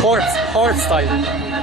Horse, horse style.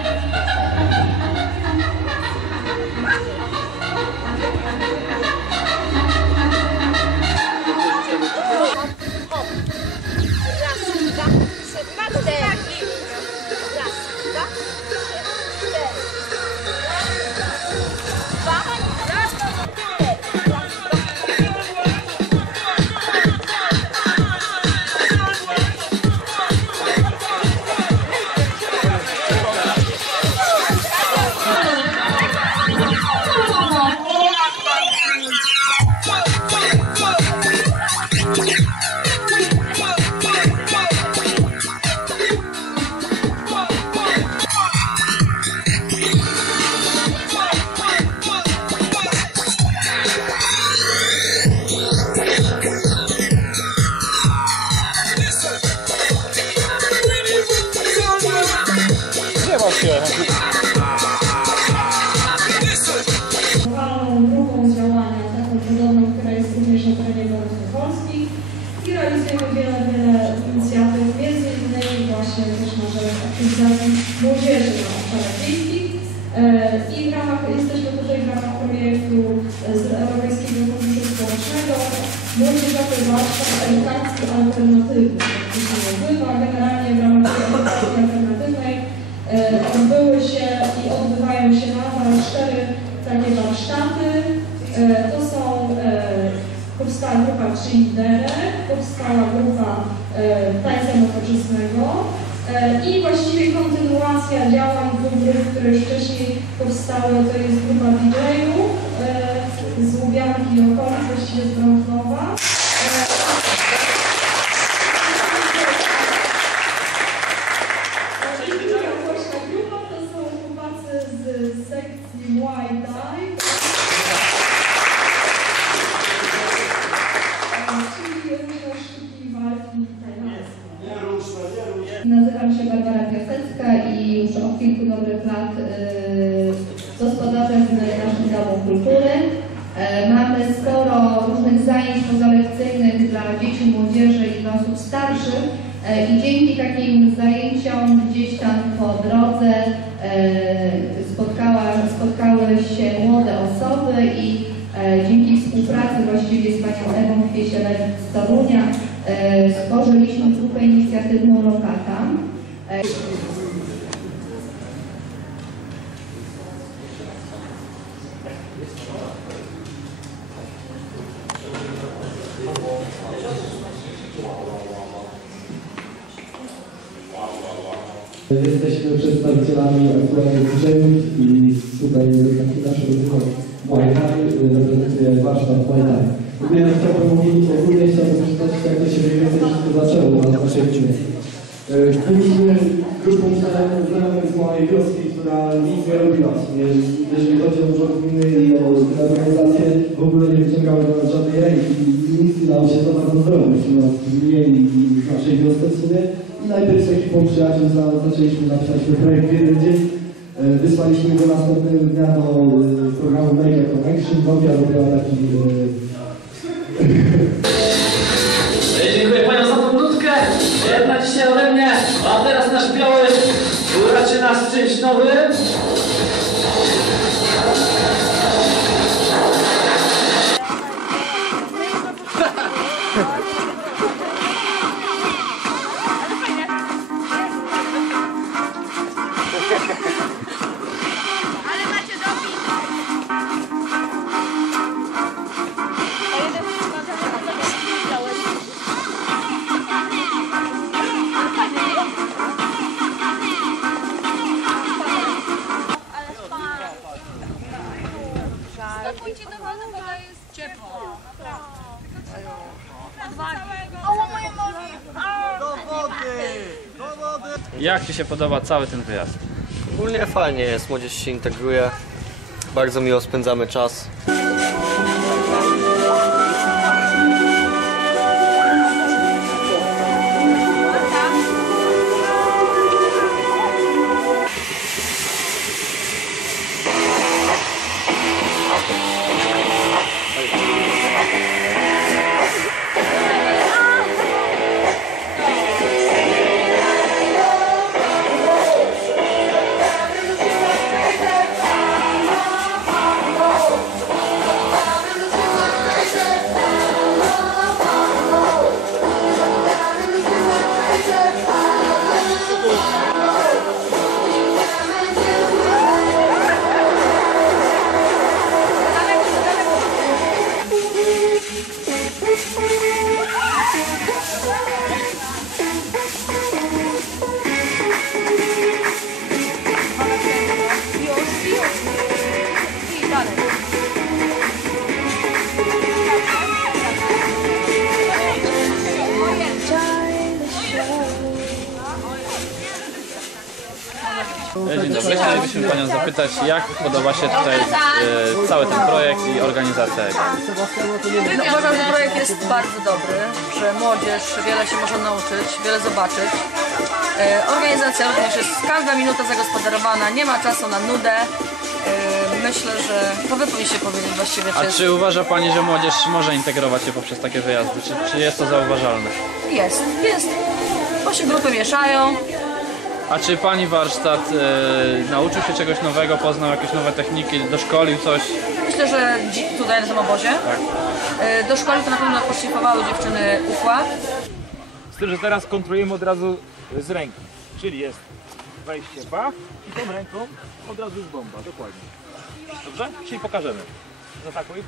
Realizujemy wiele, wiele inicjatyw, między innymi właśnie też rzecz aktywizacji młodzieży na obszarach wiejskich E, i w ramach, jesteśmy tutaj w ramach projektu z Europejskiego Funduszu Społecznego Młodzieżowy Warsztat Edukacji Alternatywnej, jak to się nazywa, generalnie w ramach tej edukacji alternatywnej E, Odbyły się i odbywają się nadal cztery takie warsztaty. E, To są, e, powstała grupa cheerleaderek, powstała grupa e, tańca e, i właściwie kontynuacja działań dwóch które już wcześniej powstały, to jest grupa DJ-ów e, z Łubianki i okolic, właściwie z Brąznowa. I druga głośna grupa to są chłopacy z sekcji Muay Thai. Czyli różne sztuki walki tajlańskie. Nazywam się Barbara Piasecka i już od kilku dobrych lat y, gospodarzem naszym Domu Kultury. E, Mamy sporo różnych zajęć pozalekcyjnych dla dzieci, młodzieży i dla osób starszych e, i dzięki takim zajęciom gdzieś tam po drodze e, spotkała, spotkały się młode osoby i dzięki współpracy właściwie z panią Ewą Kwiesielek z Torunia stworzyliśmy grupę inicjatywną Lokata. E, Jesteśmy przedstawicielami aktualnych urzędów i tutaj taki nasz rozwój Muay Thai reprezentuje warsztat Muay. Gdy chciałbym mówić ogólnie, chciałbym przeczytać jak to się mniej więcej wszystko zaczęło na naszej gminie. E, Byliśmy grupą znajomych z mojej wioski, która nic nie robiła. Jeżeli chodzi o urząd gminy i o inne organizacje, w ogóle nie wyciągały do nas żadnej ręki i nic nie dało się za bardzo zrobić u nas w gminie i w naszej wiosce w sumie. I najpierw z ekipą przyjaciół za- zaczęliśmy napisać projekt w jeden dzień. E, Wysłaliśmy go następnego dnia do e, programu Media Connection. Bobia robiła taki e, Dziękuję Panią za tą nutkę. Jedna dzisiaj ode mnie, a teraz nasz biały uraczy nas czymś nowym. Jak Ci się podoba cały ten wyjazd? Ogólnie fajnie jest, młodzież się integruje. Bardzo miło spędzamy czas. Dobry, chcielibyśmy Panią zapytać, jak podoba się tutaj e, cały ten projekt i organizacja jego? Uważam, że projekt jest bardzo dobry, że młodzież wiele się może nauczyć, wiele zobaczyć. E, Organizacja również jest każda minuta zagospodarowana, nie ma czasu na nudę. E, Myślę, że to wy powinniście powiedzieć właściwie, czy A jest. czy uważa Pani, że młodzież może integrować się poprzez takie wyjazdy? Czy, czy jest to zauważalne? Jest, jest. Bo się grupy mieszają. A czy Pani warsztat e, nauczył się czegoś nowego, poznał jakieś nowe techniki, doszkolił coś? Myślę, że dzi- tutaj na tym obozie. E, Do szkoły to na pewno poszlifowały dziewczyny układ. Z tym, że teraz kontrolujemy od razu z ręki. Czyli jest wejście bach i tą ręką od razu jest bomba, dokładnie. Dobrze? Czyli pokażemy. Zatakuj.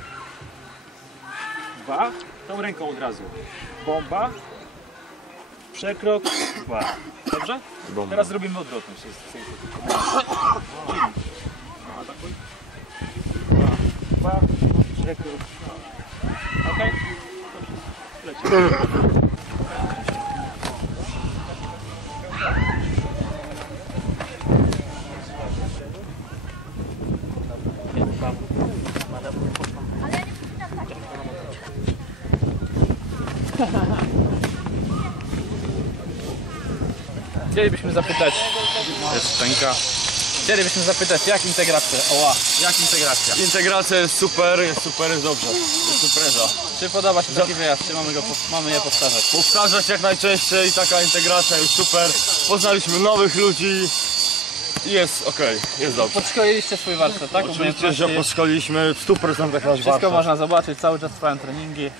Bach, tą ręką od razu. Bomba. Przekrok, bach. Dobrze? Teraz zrobimy odwrotność. Jest- jest- jest- Czyli atakuj. Bach, bach, przekrok. Chcielibyśmy zapytać, jest szczęka, chcielibyśmy zapytać, jak integracja? Oła, jak integracja? Integracja jest super, jest super, jest dobrze. Jest superza. Czy podoba się taki wyjazd? Czy mamy, go, mamy je powtarzać? Powtarzać jak najczęściej, taka integracja jest super. Poznaliśmy nowych ludzi i jest okej, jest dobrze. Podszkoliliście swój warsztat, tak? Oczywiście, że Umiejętności. poszkoliliśmy w 100% nasz Wszystko warsztat. można zobaczyć, cały czas trwają treningi.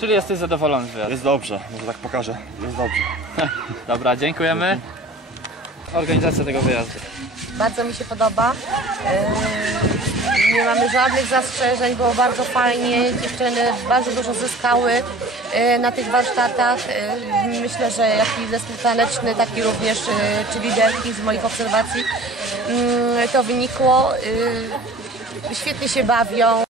Czyli jesteś zadowolony z wyjazdu? Jest dobrze, może tak pokażę. Jest dobrze. Dobra, dziękujemy. Organizacja tego wyjazdu. Bardzo mi się podoba. Yy, Nie mamy żadnych zastrzeżeń, było bardzo fajnie. Dziewczyny bardzo dużo zyskały yy, na tych warsztatach. Yy, Myślę, że jak i zespół taneczny, tak i również, czy liderki z moich obserwacji, to wynikło. Świetnie się bawią.